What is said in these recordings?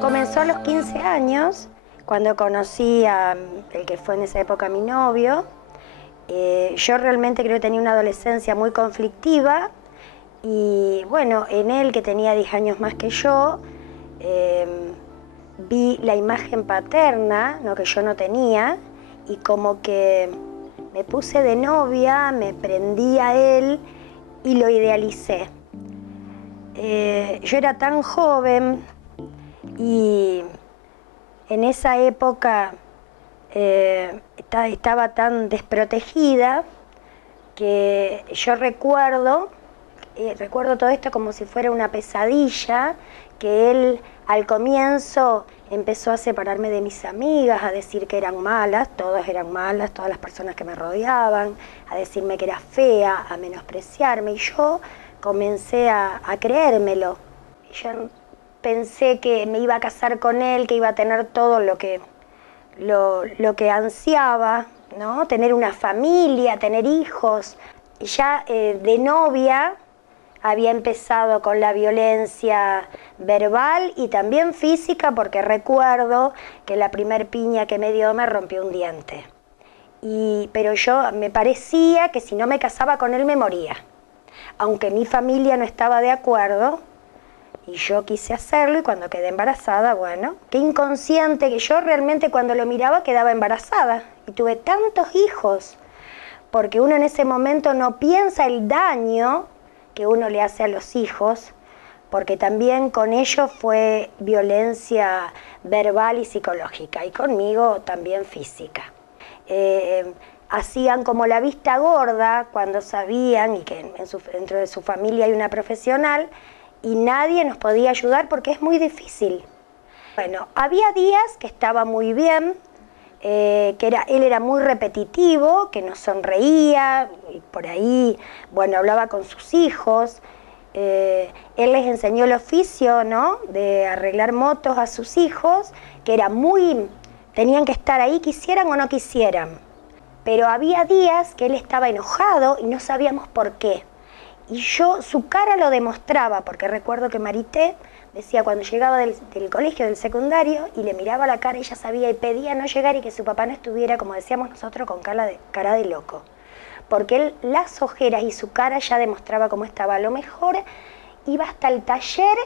Comenzó a los 15 años, cuando conocí a el que fue en esa época mi novio. Yo realmente creo que tenía una adolescencia muy conflictiva y bueno, en él, que tenía 10 años más que yo, vi la imagen paterna, ¿no?, que yo no tenía, y como que me puse de novia, me prendí a él y lo idealicé. Yo era tan joven y en esa época estaba tan desprotegida que yo recuerdo todo esto como si fuera una pesadilla, que él al comienzo empezó a separarme de mis amigas, a decir que eran malas, todas las personas que me rodeaban, a decirme que era fea, a menospreciarme, y yo comencé a creérmelo. Yo pensé que me iba a casar con él, que iba a tener todo lo que ansiaba, ¿no? Tener una familia, tener hijos. Y ya de novia había empezado con la violencia verbal y también física, porque recuerdo que la primer piña que me dio me rompió un diente. Pero yo me parecía que si no me casaba con él me moría. Aunque mi familia no estaba de acuerdo, y yo quise hacerlo, y cuando quedé embarazada, bueno, qué inconsciente, que yo realmente cuando lo miraba quedaba embarazada. Y tuve tantos hijos, porque uno en ese momento no piensa el daño que uno le hace a los hijos, porque también con ellos fue violencia verbal y psicológica, y conmigo también física. Hacían como la vista gorda cuando sabían, y que dentro de su familia hay una profesional, y nadie nos podía ayudar porque es muy difícil. Bueno, había días que estaba muy bien, él era muy repetitivo, que nos sonreía, y por ahí, bueno, hablaba con sus hijos. Él les enseñó el oficio, ¿no?, de arreglar motos a sus hijos, que tenían que estar ahí, quisieran o no quisieran. Pero había días que él estaba enojado y no sabíamos por qué. Y su cara lo demostraba, porque recuerdo que Marité decía, cuando llegaba del colegio, del secundario, y le miraba la cara, ella sabía y pedía no llegar y que su papá no estuviera, como decíamos nosotros, con cara de loco. Porque él, las ojeras y su cara ya demostraba cómo estaba. A lo mejor iba hasta el taller,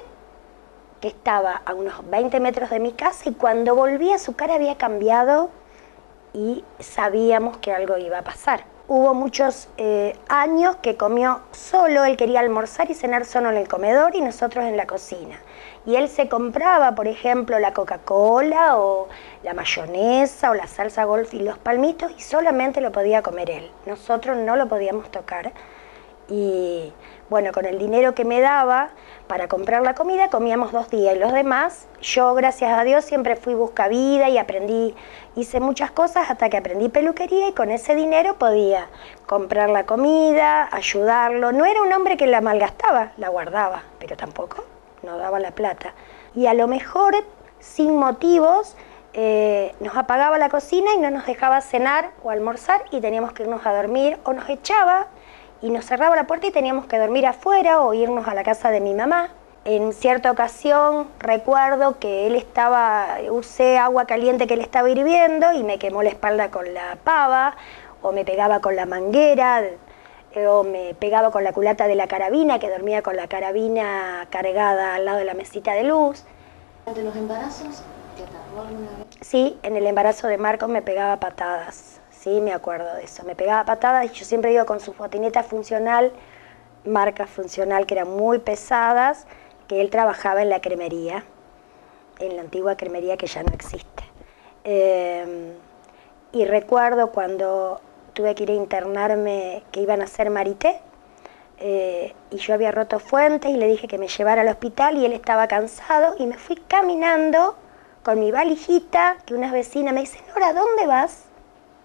que estaba a unos 20 metros de mi casa, y cuando volvía su cara había cambiado y sabíamos que algo iba a pasar. Hubo muchos años que comió solo, él quería almorzar y cenar solo en el comedor y nosotros en la cocina. Y él se compraba, por ejemplo, la Coca-Cola o la mayonesa o la salsa golf y los palmitos, y solamente lo podía comer él. Nosotros no lo podíamos tocar. Y bueno, con el dinero que me daba para comprar la comida comíamos 2 días, y los demás, yo gracias a Dios siempre fui buscavida y aprendí, hice muchas cosas hasta que aprendí peluquería, y con ese dinero podía comprar la comida, ayudarlo. No era un hombre que la malgastaba, la guardaba, pero tampoco no daba la plata. Y a lo mejor, sin motivos, nos apagaba la cocina y no nos dejaba cenar o almorzar, y teníamos que irnos a dormir, o nos echaba y nos cerraba la puerta y teníamos que dormir afuera o irnos a la casa de mi mamá. En cierta ocasión recuerdo que usé agua caliente que él estaba hirviendo y me quemó la espalda con la pava, o me pegaba con la manguera, o me pegaba con la culata de la carabina, que dormía con la carabina cargada al lado de la mesita de luz. ¿Durante los embarazos te agarró alguna vez? Sí, en el embarazo de Marcos me pegaba patadas. Sí, me acuerdo de eso. Me pegaba patadas, y yo siempre digo, con su patineta funcional, marca funcional, que eran muy pesadas, que él trabajaba en la cremería, en la antigua cremería que ya no existe. Y recuerdo cuando tuve que ir a internarme, que iban a hacer Marité, y yo había roto fuentes y le dije que me llevara al hospital, y él estaba cansado, y me fui caminando con mi valijita, que unas vecinas me dicen, Nora, ¿dónde vas?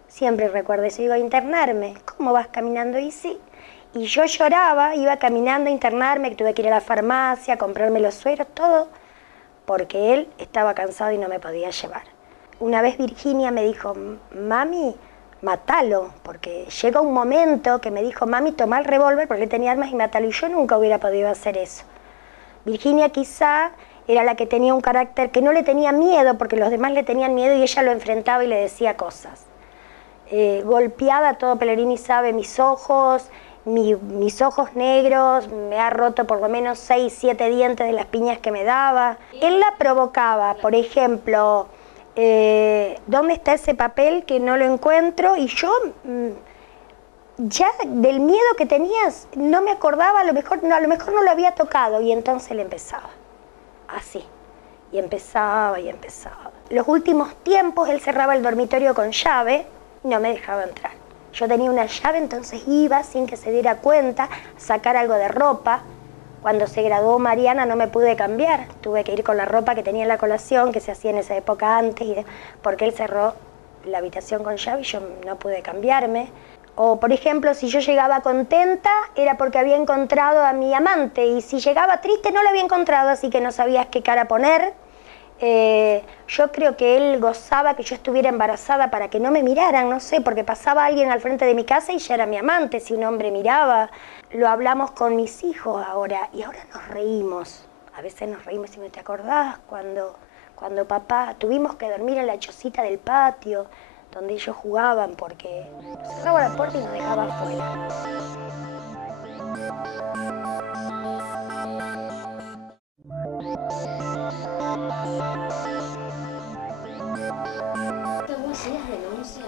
Siempre recuerdo eso, iba a internarme. ¿Cómo vas caminando? Y sí. Y yo lloraba, iba caminando a internarme, que tuve que ir a la farmacia, a comprarme los sueros, todo, porque él estaba cansado y no me podía llevar. Una vez Virginia me dijo, mami, matalo, porque llega un momento que me dijo, mami, toma el revólver porque él tenía armas y matalo, y yo nunca hubiera podido hacer eso. Virginia quizá era la que tenía un carácter que no le tenía miedo, porque los demás le tenían miedo y ella lo enfrentaba y le decía cosas. Golpeada, todo Pellegrini sabe, mis ojos negros, me ha roto por lo menos 6, 7 dientes de las piñas que me daba. Él la provocaba, por ejemplo, ¿dónde está ese papel que no lo encuentro? Y yo ya del miedo que tenías no me acordaba, a lo mejor no lo había tocado, y entonces él empezaba, así, y empezaba. Los últimos tiempos él cerraba el dormitorio con llave y no me dejaba entrar. Yo tenía una llave, entonces iba sin que se diera cuenta a sacar algo de ropa. Cuando se graduó Mariana no me pude cambiar, tuve que ir con la ropa que tenía en la colación, que se hacía en esa época antes, porque él cerró la habitación con llave y yo no pude cambiarme. O, por ejemplo, si yo llegaba contenta, era porque había encontrado a mi amante, y si llegaba triste no la había encontrado, así que no sabías qué cara poner. Yo creo que él gozaba que yo estuviera embarazada para que no me miraran, no sé, porque pasaba alguien al frente de mi casa y ya era mi amante, si un hombre miraba. Lo hablamos con mis hijos ahora, y ahora nos reímos. A veces nos reímos y no te acordás cuando papá, tuvimos que dormir en la chocita del patio, donde ellos jugaban, porque cerraba la puerta y nos dejaba afuera. ¿Vos hacías denuncias?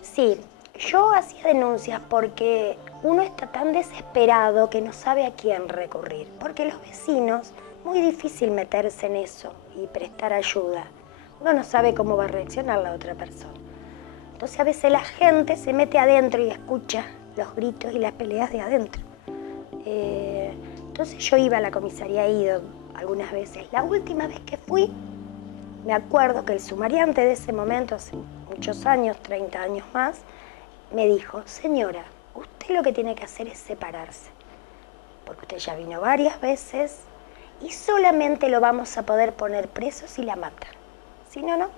Sí, yo hacía denuncias porque uno está tan desesperado que no sabe a quién recurrir, porque los vecinos, muy difícil meterse en eso y prestar ayuda. Uno no sabe cómo va a reaccionar la otra persona. Entonces a veces la gente se mete adentro y escucha los gritos y las peleas de adentro. Entonces yo iba a la comisaría, he ido algunas veces. La última vez que fui, me acuerdo que el sumariante de ese momento, hace muchos años, 30 años más, me dijo, señora, usted lo que tiene que hacer es separarse, porque usted ya vino varias veces y solamente lo vamos a poder poner preso si la matan. Si no, no.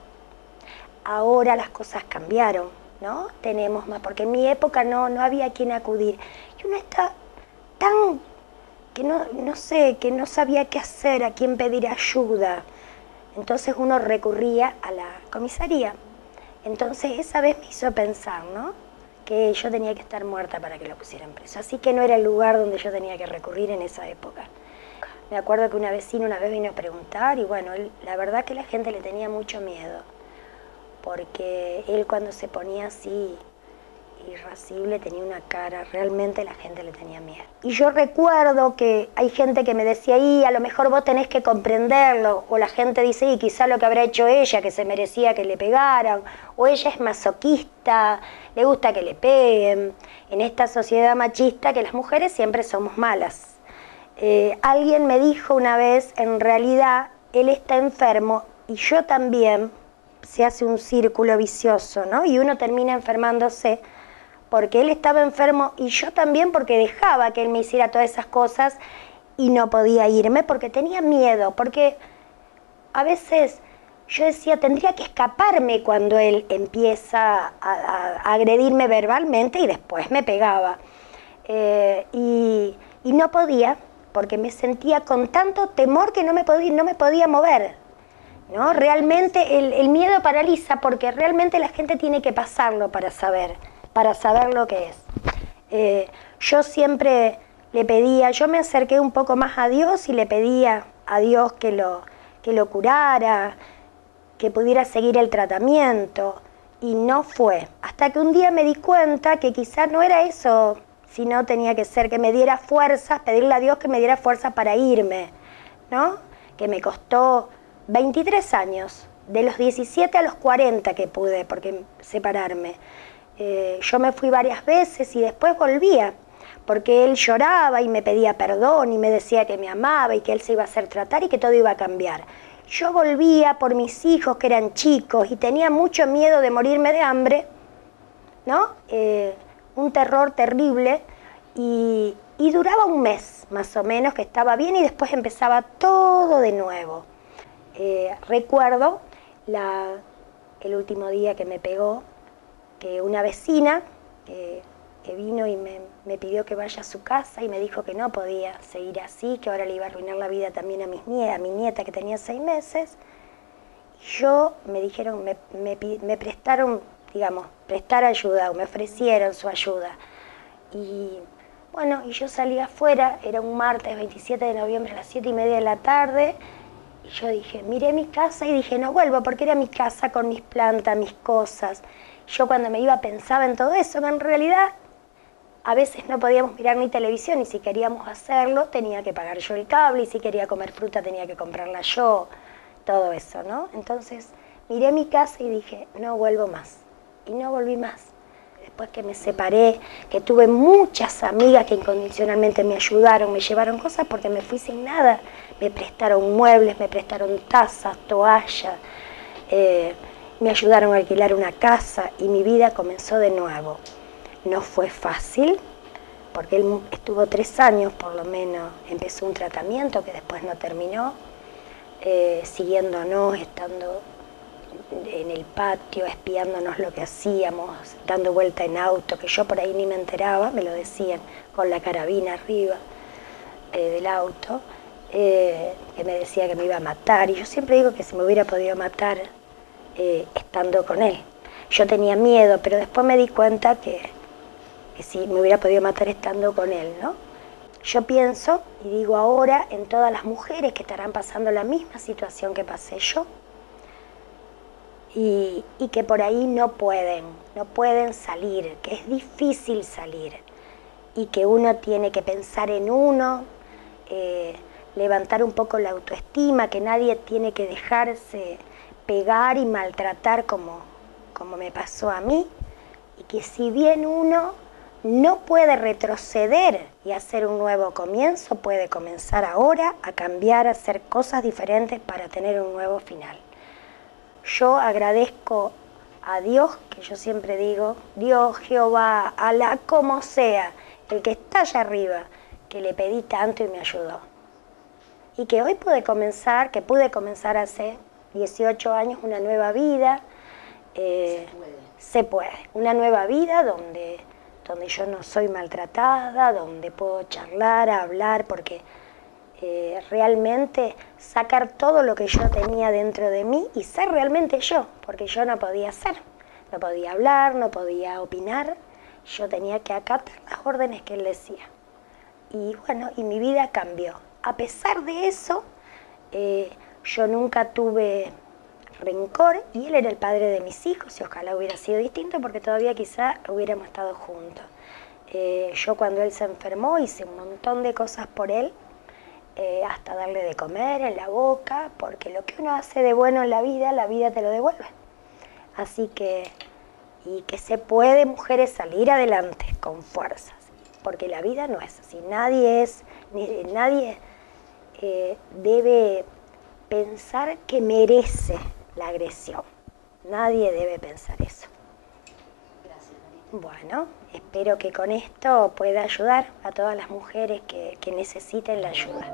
Ahora las cosas cambiaron, ¿no? Tenemos más, porque en mi época no había a quién acudir. Y uno está tan, que no sé, que no sabía qué hacer, a quién pedir ayuda. Entonces uno recurría a la comisaría. Entonces esa vez me hizo pensar, ¿no?, que yo tenía que estar muerta para que lo pusieran preso. Así que no era el lugar donde yo tenía que recurrir en esa época. Me acuerdo que una vecina una vez vino a preguntar y bueno, la verdad que la gente le tenía mucho miedo, porque él cuando se ponía así irascible tenía una cara, realmente la gente le tenía miedo. Y yo recuerdo que hay gente que me decía, y a lo mejor vos tenés que comprenderlo, o la gente dice, y quizá lo que habrá hecho ella, que se merecía que le pegaran, o ella es masoquista, le gusta que le peguen, en esta sociedad machista que las mujeres siempre somos malas. Alguien me dijo una vez, en realidad él está enfermo y yo también, se hace un círculo vicioso, ¿no? Y uno termina enfermándose porque él estaba enfermo y yo también, porque dejaba que él me hiciera todas esas cosas y no podía irme porque tenía miedo, porque a veces yo decía, tendría que escaparme cuando él empieza a agredirme verbalmente y después me pegaba. Y no podía, porque me sentía con tanto temor que no me podía mover, ¿no? Realmente el miedo paraliza, porque realmente la gente tiene que pasarlo para saber lo que es. Yo siempre le pedía, yo me acerqué un poco más a Dios y le pedía a Dios que lo curara, que pudiera seguir el tratamiento, y no fue. Hasta que un día me di cuenta que quizás no era eso, sino tenía que ser que me diera fuerzas, pedirle a Dios que me diera fuerza para irme, ¿no? Que me costó 23 años, de los 17 a los 40 que pude, porque separarme. Yo me fui varias veces y después volvía, porque él lloraba y me pedía perdón y me decía que me amaba y que él se iba a hacer tratar y que todo iba a cambiar. Yo volvía por mis hijos que eran chicos y tenía mucho miedo de morirme de hambre, ¿no? Un terror terrible, y duraba un mes más o menos que estaba bien y después empezaba todo de nuevo. Recuerdo el último día que me pegó, que una vecina que vino y me pidió que vaya a su casa y me dijo que no podía seguir así, que ahora le iba a arruinar la vida también a mi nieta que tenía 6 meses. Y me dijeron, me prestaron, digamos, prestar ayuda, o me ofrecieron su ayuda. Y bueno, y yo salí afuera, era un martes 27 de noviembre a las 7:30 de la tarde, y yo dije, miré mi casa y dije, no vuelvo, porque era mi casa con mis plantas, mis cosas. Yo cuando me iba pensaba en todo eso, que en realidad a veces no podíamos mirar ni televisión, y si queríamos hacerlo tenía que pagar yo el cable, y si quería comer fruta tenía que comprarla yo, todo eso, ¿no? Entonces miré mi casa y dije, no vuelvo más, y no volví más. Después que me separé, que tuve muchas amigas que incondicionalmente me ayudaron, me llevaron cosas porque me fui sin nada, me prestaron muebles, me prestaron tazas, toallas, me ayudaron a alquilar una casa y mi vida comenzó de nuevo. No fue fácil, porque él estuvo 3 años por lo menos, empezó un tratamiento que después no terminó, siguiéndonos, estando en el patio, espiándonos lo que hacíamos, dando vuelta en auto, que yo por ahí ni me enteraba, me lo decían, con la carabina arriba del auto, que me decía que me iba a matar, y yo siempre digo que si me hubiera podido matar estando con él. Yo tenía miedo, pero después me di cuenta que sí, me hubiera podido matar estando con él, ¿no? Yo pienso y digo ahora en todas las mujeres que estarán pasando la misma situación que pasé yo y que por ahí no pueden salir, que es difícil salir y que uno tiene que pensar en uno, levantar un poco la autoestima, que nadie tiene que dejarse pegar y maltratar como me pasó a mí, y que si bien uno no puede retroceder y hacer un nuevo comienzo, puede comenzar ahora a cambiar, a hacer cosas diferentes para tener un nuevo final. Yo agradezco a Dios, que yo siempre digo, Dios, Jehová, Alá, como sea, el que está allá arriba, que le pedí tanto y me ayudó. Y que hoy pude comenzar hace 18 años una nueva vida. Se puede. Una nueva vida donde yo no soy maltratada, donde puedo charlar, hablar, porque realmente sacar todo lo que yo tenía dentro de mí y ser realmente yo, porque yo no podía ser, no podía hablar, no podía opinar, yo tenía que acatar las órdenes que él decía. Y bueno, y mi vida cambió. A pesar de eso, yo nunca tuve rencor, y él era el padre de mis hijos y ojalá hubiera sido distinto porque todavía quizá hubiéramos estado juntos. Yo cuando él se enfermó hice un montón de cosas por él, hasta darle de comer en la boca, porque lo que uno hace de bueno en la vida te lo devuelve. Así que, y que se puede, mujeres, salir adelante con fuerzas, porque la vida no es así, nadie debe pensar que merece la agresión. Nadie debe pensar eso. Gracias, Marita. Bueno, espero que con esto pueda ayudar a todas las mujeres que necesiten la ayuda.